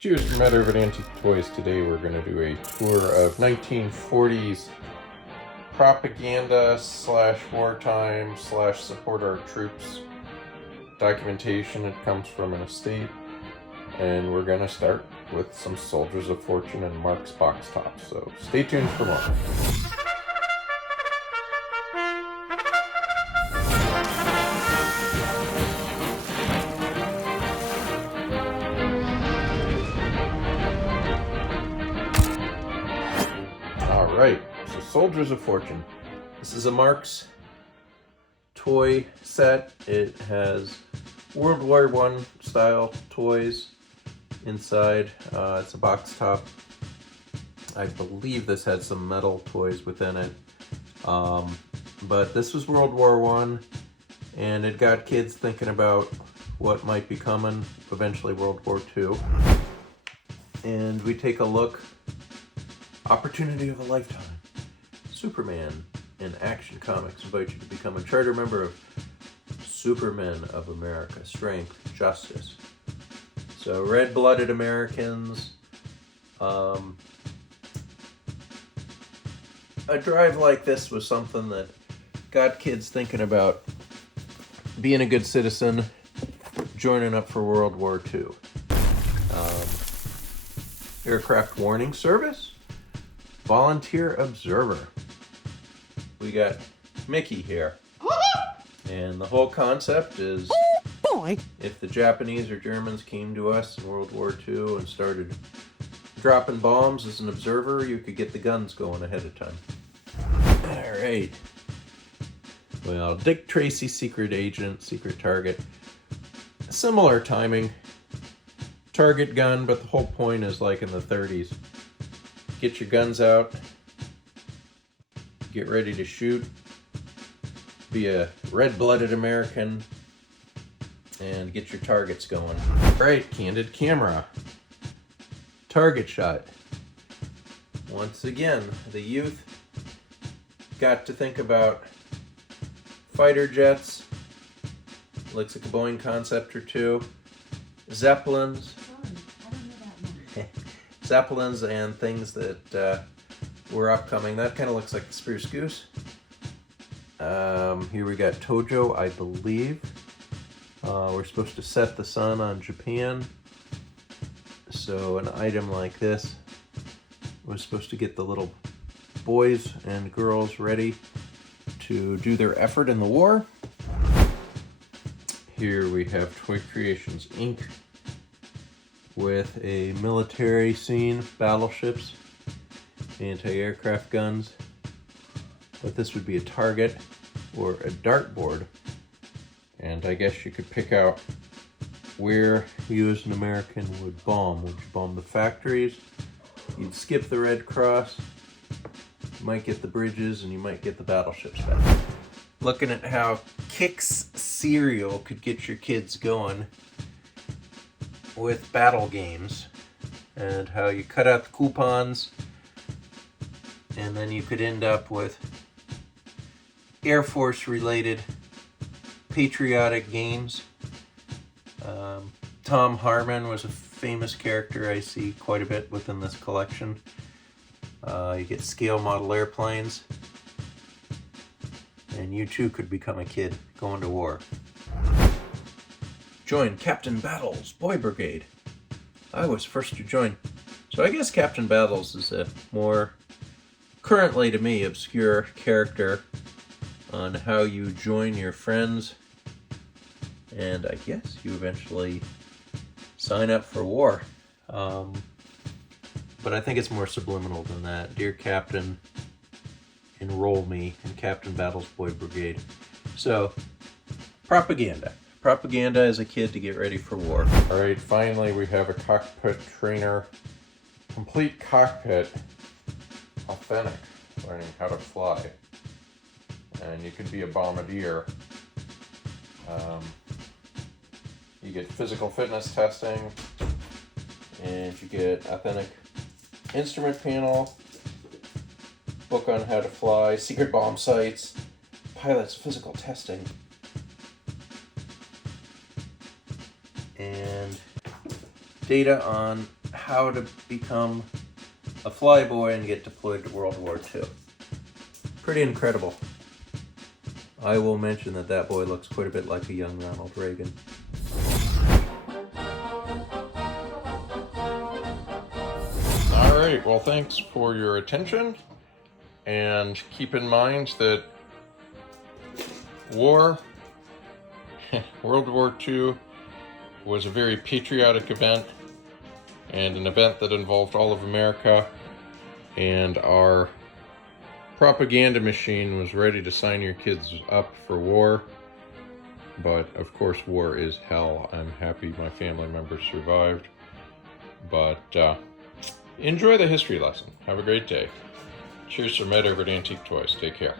Cheers from Matt over at Antique Toys. Today we're going to do a tour of 1940s propaganda / wartime / support our troops documentation. It comes from an estate, and we're going to start with some Soldiers of Fortune and Marx box tops. So stay tuned for more. Alright, so Soldiers of Fortune. This is a Marx toy set. It has World War I style toys inside. It's a box top. I believe this had some metal toys within it. But this was World War I, and it got kids thinking about what might be coming, eventually World War II. And we take a look. Opportunity of a lifetime. Superman and Action Comics invite you to become a charter member of Supermen of America. Strength, justice. So red-blooded Americans. A drive like this was something that got kids thinking about being a good citizen, joining up for World War II. Aircraft Warning Service. Volunteer Observer. We got Mickey here. And the whole concept is, if the Japanese or Germans came to us in World War II and started dropping bombs as an observer, you could get the guns going ahead of time. Alright. Well, Dick Tracy, secret agent, secret target. Similar timing. Target gun, but the whole point is like in the 30s. Get your guns out, get ready to shoot, be a red-blooded American, and get your targets going. Right, Candid Camera. Target shot. Once again, the youth got to think about fighter jets, looks like a Boeing concept or two, Zeppelins, Zeppelins and things that were upcoming. That kind of looks like the Spruce Goose. Here we got Tojo, I believe. We're supposed to set the sun on Japan. So an item like this was supposed to get the little boys and girls ready to do their effort in the war. Here we have Toy Creations Inc. with a military scene, battleships, anti-aircraft guns. But this would be a target or a dartboard. And I guess you could pick out where you as an American would bomb. Would you bomb the factories? You'd skip the Red Cross. You might get the bridges, and you might get the battleships back. Looking at how Kix cereal could get your kids going with battle games, and how you cut out the coupons, and then you could end up with Air Force related patriotic games. Tom Harmon was a famous character I see quite a bit within this collection. You get scale model airplanes, and you too could become a kid going to war. Join Captain Battles Boy Brigade. I was first to join. So I guess Captain Battles is a more, currently to me, obscure character on how you join your friends, and I guess you eventually sign up for war. But I think it's more subliminal than that. Dear Captain, enroll me in Captain Battles Boy Brigade. So, propaganda. Propaganda as a kid to get ready for war. Alright, finally we have a Cockpit Trainer. Complete cockpit. Authentic. Learning how to fly. And you could be a bombardier. You get physical fitness testing. And you get authentic instrument panel. Book on how to fly. Secret bomb sites. Pilot's physical testing. And data on how to become a flyboy and get deployed to World War II. Pretty incredible. I will mention that that boy looks quite a bit like a young Ronald Reagan. Alright, well thanks for your attention, and keep in mind that World War II was a very patriotic event, and an event that involved all of America, and our propaganda machine was ready to sign your kids up for war. But of course war is hell. I'm happy my family members survived. But enjoy the history lesson. Have a great day. Cheers from Ed over at Antique Toys. Take care.